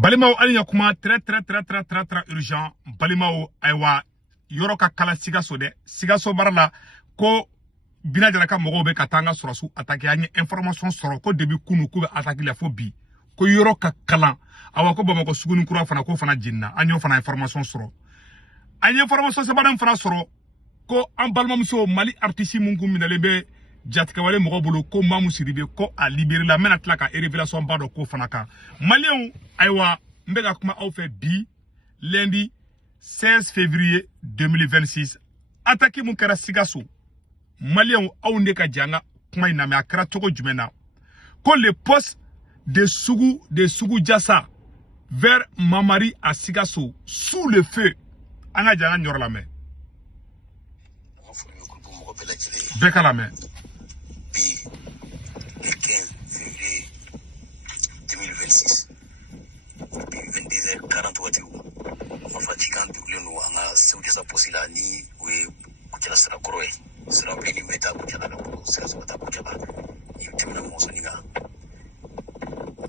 Balimao alinya kuma très urgent. Balimao aywa yoroka kala sigaso de sigaso barala ko bina jalaka mogo be katanga surasu attaquer anye information soro ko début kunu ko be attaquer la phobie ko yoroka kala awa ko bamako sugunu kura fana ko fana jinna anyo fana information soro anye information se badam fana soro ko an balmamso Mali artiste mungu minale be jatika wale mogo bolo ko mamu siribe ko a libérer la mena tlaka et révélation bado ko fanaka malien aywa mbega kuma au fait bi lundi 16 février 2026 attaqué mon kara sigaso malien au ndeka janga kuma ina me akra toko jumena ko le poste de Sougou Diassa vers Mamari à Sigaso sous le feu anga janga nyor la main beka la main le 15 février 2026 22h40 watu mafatika ndugule no anga Sougou sa posila ni we kuchana sira koroe sira beni meta kuchana ko sira sabata kuchana yitemna moso ninga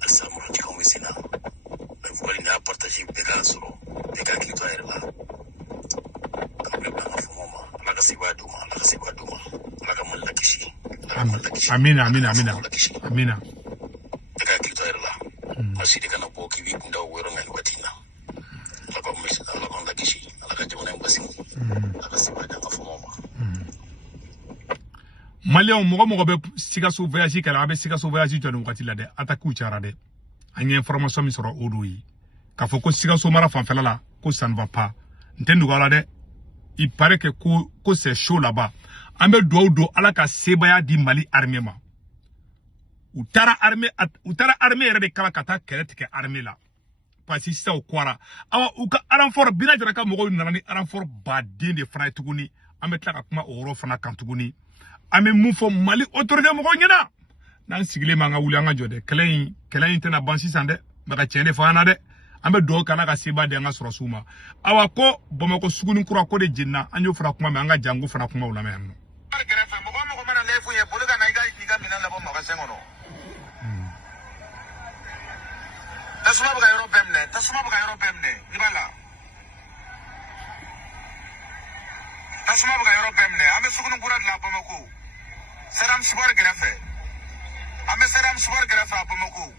alsamro tika mesina vouloir na partager beka soro beka klito ayela kamle banga fumoma alaka siba duma alaka malakishi amina beka klito ayela asidi kana boki wi kunda wero ngai watina alaka malakishi alaka jona mbasi alaka siba danga fumoma malien mogo be sigaso voyage kala abe sigaso voyage to no wakati la de attaque chara de anya information mi soro odoyi ka foko sigaso mara fanfela la ko ça ne va pas ntendu gala de il paraît que ko c'est chaud là-bas ambe do alaka sebaya di Mali armée ma utara armée rede kala kata keretike armée la parce que ça au kwara awa uka renfort bina jaraka mogo nanani renfort ba de fana tuguni ambe tlaka kuma oro fana kan tuguni ame mufo Mali autorité mogo nyina nan sigile manga wuli anga jode kelen tena bansi sande baka chene fana de ambe do kana ka siba de nga soro suma awa ko bomako sugunu kura ko de jinna anyo fara kuma me anga jangu fara kuma ulama yanno mogo mana lefu ye boluga na iga mina la bomaka sengono tasuma buka europemne ibala tasuma buka europemne ambe sugunu kura la bomako Saram Sport Grafé. Ame Saram Sport Grafé à Bamako.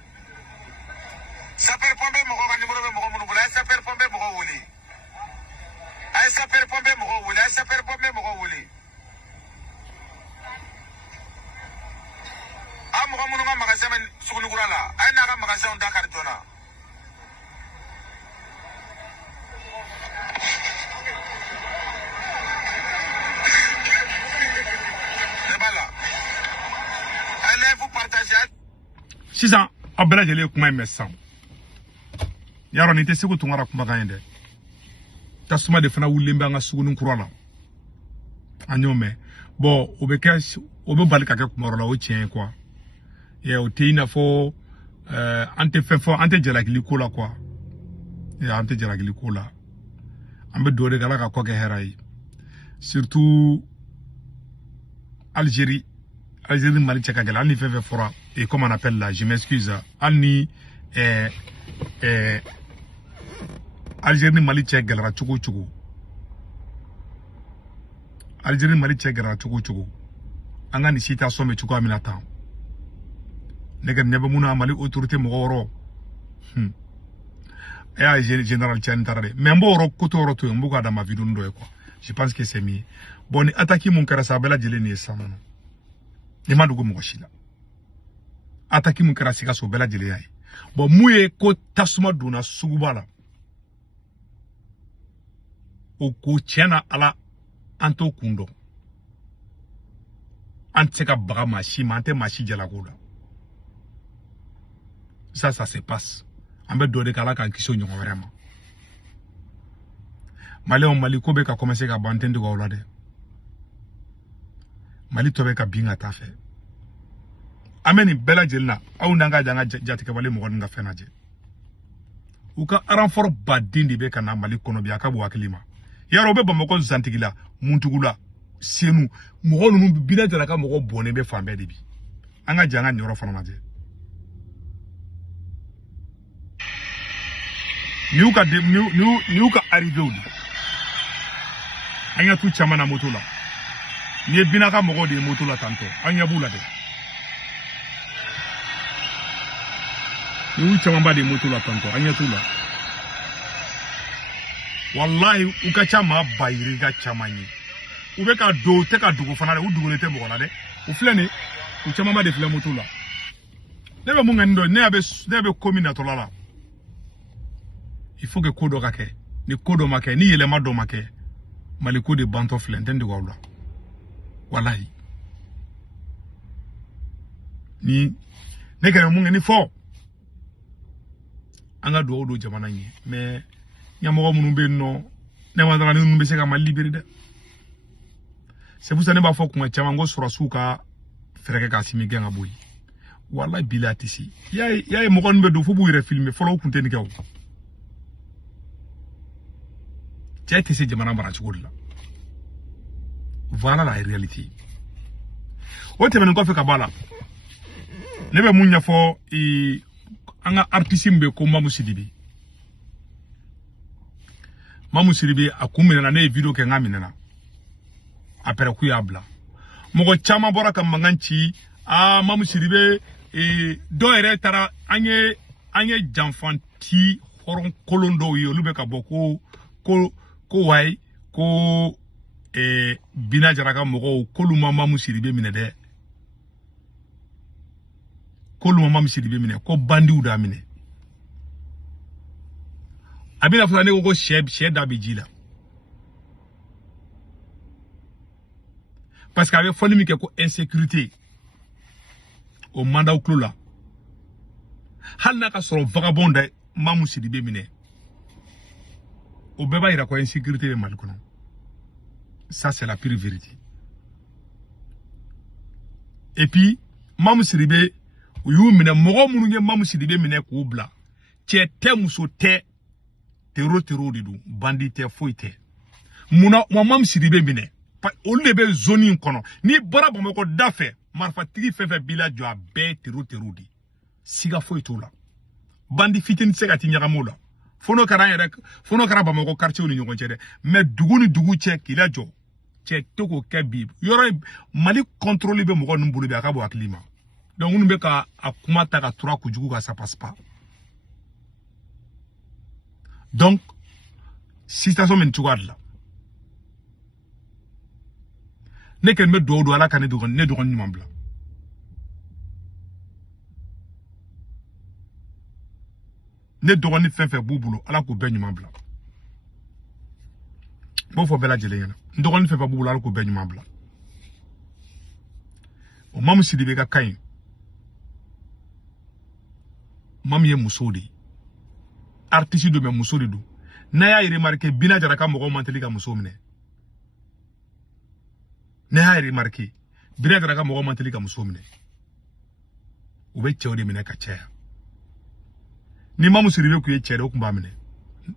Saper pombe moko ka numéro be moko munubula saper pombe moko wuli. Ay saper pombe moko wuli. Am moko mununga magasin men sugunu kurala. Ay naga magasin on Dakar tona. Sisan abela jele kuma mesan yaro ni te segu tungara kuma kayende tasuma de fana wulembe anga sugunun kurala anyome bo obe balika ke kuma rola o tien quoi ye o teina fo ante fefo ante jalakili kola quoi ya ante jalakili kola ambe dore gala ka ko ke herai surtout Algérie Mali tcheka gala ni fefe fora et comme on appelle là je m'excuse alni Algérie Mali tcheka gala chugu Algérie Mali tcheka gala chugu anga ni sita some chugu aminata nega nebe muna Mali autorité mogoro ya général Tchani tarade mais mboro kotoro to mbuga da ma vidundo e quoi je pense que c'est mieux bon ni attaquer mon kara sabela jele ni samano ni madugo mogoshila ataki mun kara siga so bela jele yayi bon muye ko tasuma duna sugubala o ko chena ala anto kundo anteka baga machi mante machi jala gola ça se passe ambe dode kala kan kiso nyongo vraiment Mali ko be ka commencer ka bantende ko olade Mali tobe ka binga tafe ameni bela jelna au nanga janga jatika wale mo nga fenaje uka renfort badindi be kana Mali kono bi akabu wakilima yaro be bamako zantigila muntugula senu mo nu bina jara ka mo bone be fambe de bi anga janga nyoro fana maje Niu ka arrivé ou di. Anya tu chama na moto la. Ni binaka mogo de moto la tanto. Anya bula de. Niu chama ba de moto la tanto. Anya tu la. Wallahi uka chama bayiri ga chama ni. Ube ka do te ka dugo fana de u dugo te mogo la de. U flene u chama ba de flene moto la. Nebe munga ndo nebe komi na tolala. Il faut que kodo kake ni kodo make ni yelema do make maliko de banto flen den de wawla wallahi ni ne kana munga ni fo anga do jamana ni mais nyamo munu be no ne ma dara ni be se ka mal libéré de c'est pour ça ne ba fo ko chama ngo sura suka freke ka simi genga boy wallahi bilatisi yaay mo kon be do fo bu yere filmer folo kunte ni kaw Tiens, c'est Jamana Marachoula. Voilà la réalité. What even go for Kabala? Never munya for anga artisimbe ko Mamusidibi. Mamusidibi akumina na ne video ke ngaminena. Apere kuyabla. Mogo chama bora ka manganchi Mamusidibe do ere tara anye janfanti horon kolondo yo lube ka boko ko way ko bina jaraka mogo koluma Mamusidibe mine de koluma Mamusidibe mine ko bandi uda mine abina fulane ko sheb dabijila parce qu'avec foni ke ko insécurité au mandat au clou là halna ka soro vagabond Mamusidibe mine au beba ira ko insécurité mal kono. Ça c'est la pure vérité. Et puis Mamusidibe yu mine mogo mununge Mamusidibe mine ko bla tie te muso te tero didu bandite foite muna Mamusidibe mine o lebe zone kono ni bara bomoko dafe marfatigi fefe bila jo abe tero di siga foito la bandi fitin sega tinyagamola fono kara bamako quartier ni nyongo chere mais dugu ni dugu che kila jo che toko kebi yoro mali contrôler be mo numbulu be akabo aklima donc nous be ka akuma ta ka tura kujugu ka ça passe pas donc situation men tuwad la ne ken me do ala kan ne do ni mambla ne dogoni fefe bubulo ala ko be nyuma bla bo fo bela jele yana dogoni fefe bubulo ala ko be nyuma bla o Mamusidibe ka kain ye musodi artiste do me musodi do na ya remarquer bina jaraka mo ko manteli ka muso mine na ya remarquer bina jaraka mo ko manteli ka muso mine o be chewde mine ka cheya ni Mamusidibe ku ye chere o kumba mine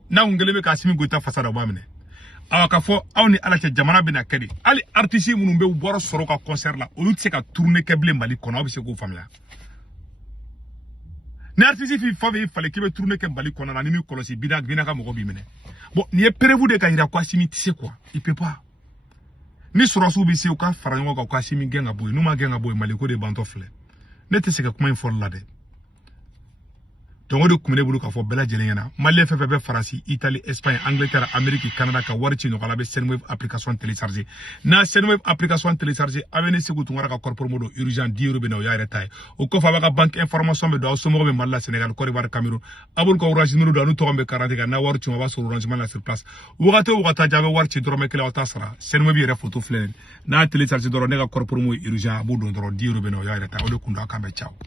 na ungelebe ka simi gota fasada ba mine awaka fo awni ala ke jamana bina kedi ali artiste munun be boro soro ka concert la o yutse ka tourner keble mali kono o bi se ko famia ni artiste fi fave fale kibe tourner ke mali kono na ni mi kolosi bina ka mogo bi mine bon ni e prévu de ka ira kwa simi tise quoi il peut pas ni soro su bi se o ka farango ka kwa simi genga boy numa genga boy mali ko de bantofle ne te se ka kuma info la de donc de kumene bulu ka fo bela jelena malien fefe be France Italie Espagne Angleterre Amérique Canada ka warchi no kala be Senwave application télécharger na Senwave application télécharger avene segu tungara ka corpor modo urgent 10 euro be no ya retay o ko fa baka banque information be do so mo be malla Sénégal Côte d'Ivoire Cameroun abul ko orange numéro do no to be 40 ga na warchi mo ba so orange la sur place wogata jabe warchi do me kele wata sara Senwave re photo flen na télécharger do ne ka corpor mo urgent abu do 10 euro be no ya retay o de kunda kambe ciao.